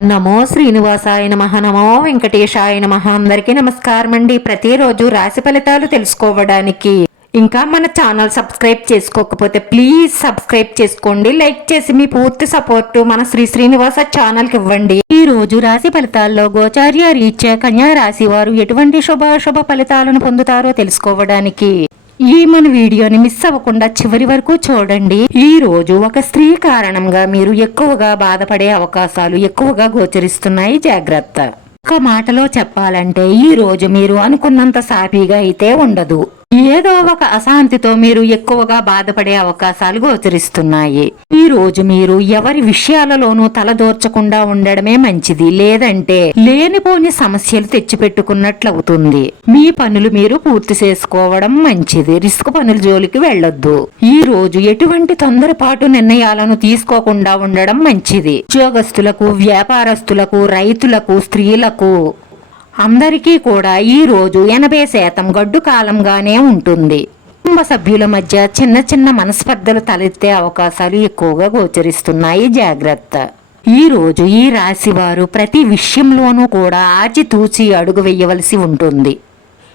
నమో శ్రీనివాసాయ నమః. నమో వెంకటేశాయ నమః. అందరికీ నమస్కారం అండి. ప్రతిరోజు రాశి ఫలితాలు తెలుసుకోవడానికి ఇంకా మన ఛానల్ సబ్స్క్రైబ్ చేసుకోకపోతే ప్లీజ్ సబ్స్క్రైబ్ చేసుకోండి. లైక్ చేసి మీ పూర్తి సపోర్ట్ మన శ్రీనివాస ఛానల్ కి ఇవ్వండి. ఈ రోజు రాశి ఫలితాల్లో గోచార్య రీత్యా కన్యా రాశి వారు ఎటువంటి శుభ ఫలితాలను పొందుతారో తెలుసుకోవడానికి ఈ మన వీడియోని మిస్ అవ్వకుండా చివరి వరకు చూడండి. ఈ రోజు ఒక స్త్రీ కారణంగా మీరు ఎక్కువగా బాధపడే అవకాశాలు ఎక్కువగా గోచరిస్తున్నాయి. జాగ్రత్త. ఒక మాటలో చెప్పాలంటే ఈ రోజు మీరు అనుకున్నంత సాఫీగా అయితే ఉండదు. ఏదో ఒక అశాంతితో మీరు ఎక్కువగా బాధపడే అవకాశాలు గోచరిస్తున్నాయి. ఈ రోజు మీరు ఎవరి విషయాలలోనూ తలదోర్చకుండా ఉండడమే మంచిది. లేదంటే లేనిపోని సమస్యలు తెచ్చిపెట్టుకున్నట్లవుతుంది. మీ పనులు మీరు పూర్తి చేసుకోవడం మంచిది. రిస్క్ పనుల జోలికి వెళ్ళొద్దు. ఈ రోజు ఎటువంటి తొందరపాటు నిర్ణయాలను తీసుకోకుండా ఉండడం మంచిది. ఉద్యోగస్తులకు, వ్యాపారస్తులకు, రైతులకు, స్త్రీలకు అందరికీ కూడా ఈ రోజు 80% గడ్డు కాలంగానే ఉంటుంది. కుటుంబ సభ్యుల మధ్య చిన్న చిన్న మనస్పర్ధలు తలెత్తే అవకాశాలు ఎక్కువగా గోచరిస్తున్నాయి. జాగ్రత్త. ఈ రోజు ఈ రాశి వారు ప్రతి విషయంలోనూ కూడా ఆచితూచి అడుగు వేయవలసి ఉంటుంది.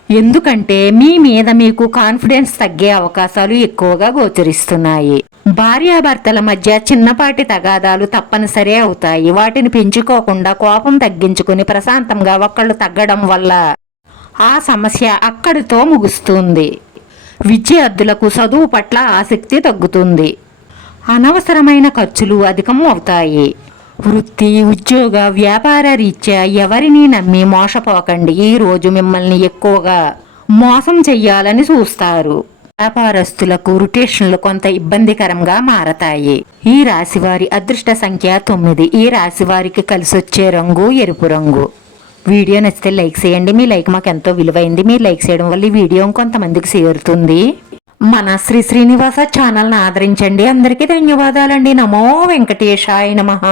ఎందుకంటే మీ మీద మీకు కాన్ఫిడెన్స్ తగ్గే అవకాశాలు ఎక్కువగా గోచరిస్తున్నాయి. భార్యాభర్తల మధ్య చిన్నపాటి తగాదాలు తప్పనిసరి అవుతాయి. వాటిని పెంచుకోకుండా కోపం తగ్గించుకుని ప్రశాంతంగా ఒకళ్ళు తగ్గడం వల్ల ఆ సమస్య అక్కడితో ముగుస్తుంది. విద్యార్థులకు చదువు పట్ల ఆసక్తి తగ్గుతుంది. అనవసరమైన ఖర్చులు అధికం అవుతాయి. వృత్తి, ఉద్యోగ, వ్యాపార రీత్యా ఎవరిని నమ్మి మోసపోకండి. ఈ రోజు మిమ్మల్ని ఎక్కువగా మోసం చెయ్యాలని చూస్తారు. వ్యాపారస్తులకు రొటేషన్లు కొంత ఇబ్బందికరంగా మారతాయి. ఈ రాశివారి అదృష్ట సంఖ్య 9. ఈ రాశి వారికి కలిసొచ్చే రంగు ఎరుపు రంగు. వీడియో నచ్చితే లైక్ చేయండి. మీ లైక్ మాకు ఎంతో విలువైంది. మీరు లైక్ చేయడం వల్ల ఈ వీడియో కొంతమందికి చేరుతుంది. మన శ్రీనివాస ఛానల్ని ఆదరించండి. అందరికీ ధన్యవాదాలండి. నమో వెంకటేశాయ నమః.